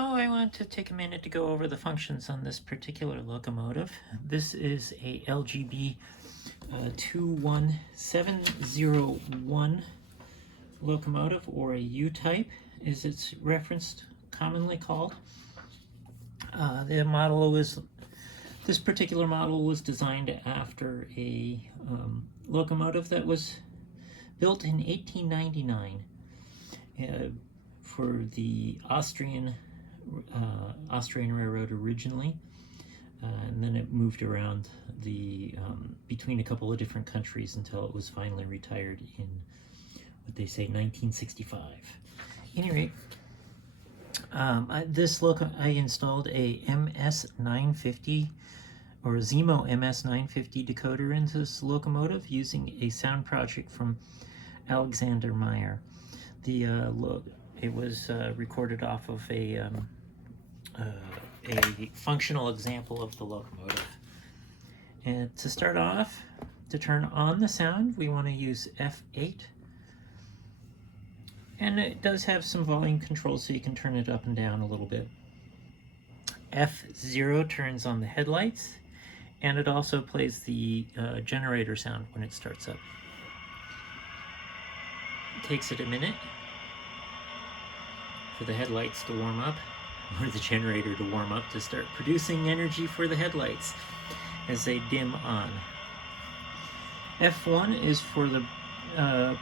Hello, I want to take a minute to go over the functions on this particular locomotive. This is a LGB 21701 locomotive, or a U-type as it's referenced, commonly called. This particular model was designed after a locomotive that was built in 1899 for the Austrian Railroad originally, and then it moved around between a couple of different countries until it was finally retired in what they say 1965. At any rate, I installed a MS950 or a Zimo MS950 decoder into this locomotive using a sound project from Alexander Meyer. It was recorded off of a functional example of the locomotive. And to start off, to turn on the sound, we want to use F8. And it does have some volume control, so you can turn it up and down a little bit. F0 turns on the headlights, and it also plays the generator sound when it starts up. It takes it a minute for the headlights to warm up, or the generator to warm up to start producing energy for the headlights as they dim on. F1 is for the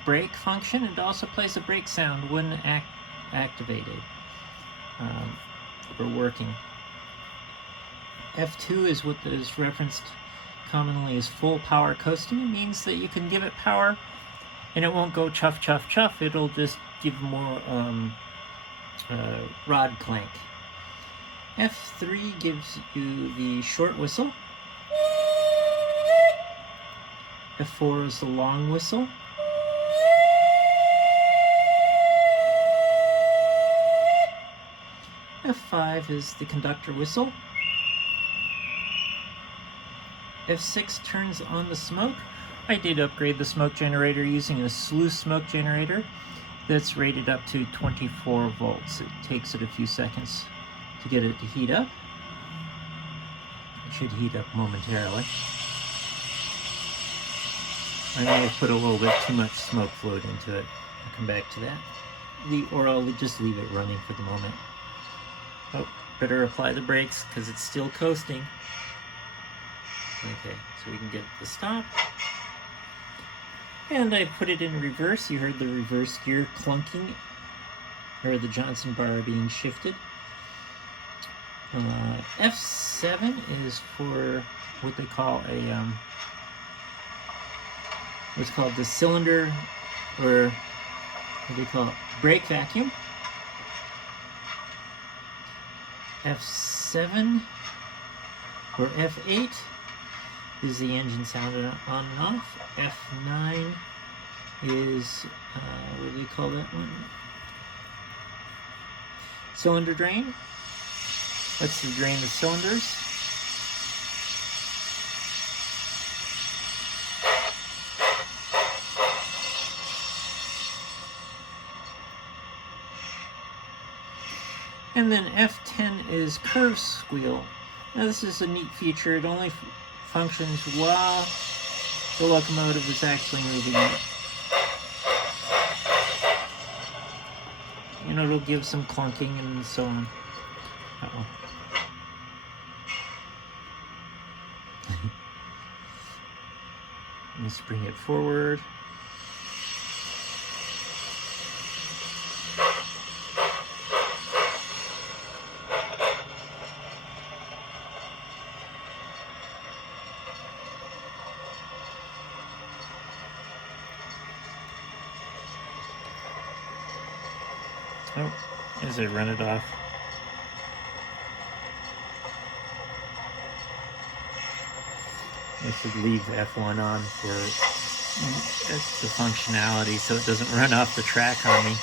brake function. It also plays a brake sound when activated or working. F2 is what is referenced commonly as full power coasting. It means that you can give it power and it won't go chuff chuff chuff. It'll just give more rod clank. F3 gives you the short whistle. F4 is the long whistle. F5 is the conductor whistle. F6 turns on the smoke. I did upgrade the smoke generator using a sluice smoke generator that's rated up to 24 volts. It takes it a few seconds to get it to heat up. It should heat up momentarily. I may have put a little bit too much smoke fluid into it. I'll come back to that. Or I'll just leave it running for the moment. Oh, better apply the brakes because it's still coasting. Okay, so we can get it to stop. And I put it in reverse. You heard the reverse gear clunking, or the Johnson bar being shifted. F7 is for what they call what's called the cylinder, or what do they call it? Brake vacuum. F7 or F8 is the engine sound on and off. F9 is, what do we call that one? Cylinder drain. That's to drain the cylinders. And then F10 is curve squeal. Now this is a neat feature. It only functions while the locomotive is actually moving. And it'll give some clunking and so on. Uh-oh. Let's bring it forward. Oh, as I run it off. I should leave F1 on for the functionality so it doesn't run off the track on me.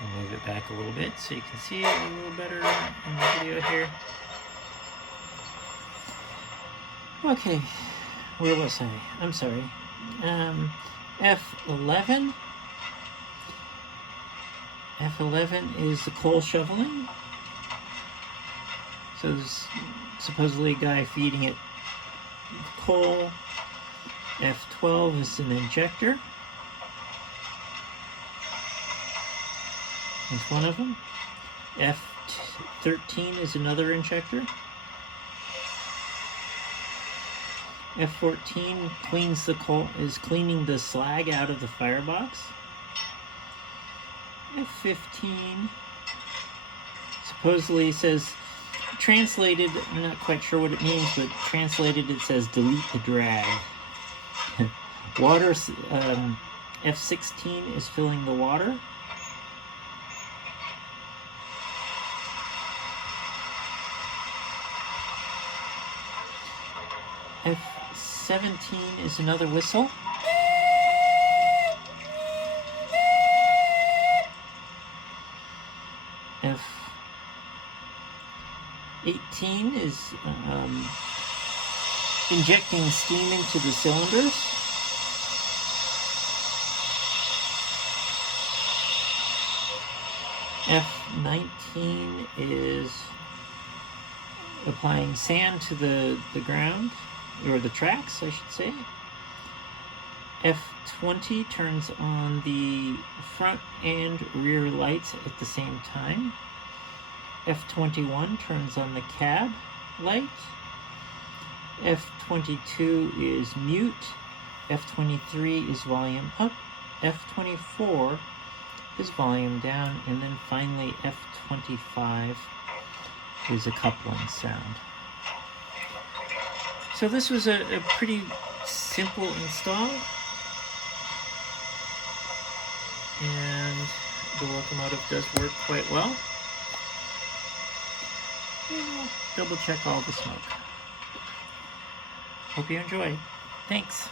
I'll move it back a little bit so you can see it a little better in the video here. Okay, where was I? I'm sorry. F11 F11 is the coal shoveling. So there's supposedly a guy feeding it coal. F12 is an injector. That's one of them. F13 is another injector. F14 cleans the coal, is cleaning the slag out of the firebox. F15 supposedly says, translated, I'm not quite sure what it means, but translated it says delete the drag. Water, F16 is filling the water. F17 is another whistle. F18 is injecting steam into the cylinders. F19 is applying sand to the ground, or the tracks, I should say. F20 turns on the front and rear lights at the same time. F21 turns on the cab light. F22 is mute. F23 is volume up. F24 is volume down. And then finally F25 is a coupling sound. So this was a pretty simple install. And the Locomotive does work quite well. And we'll double check all the smoke. Hope you enjoy. Thanks.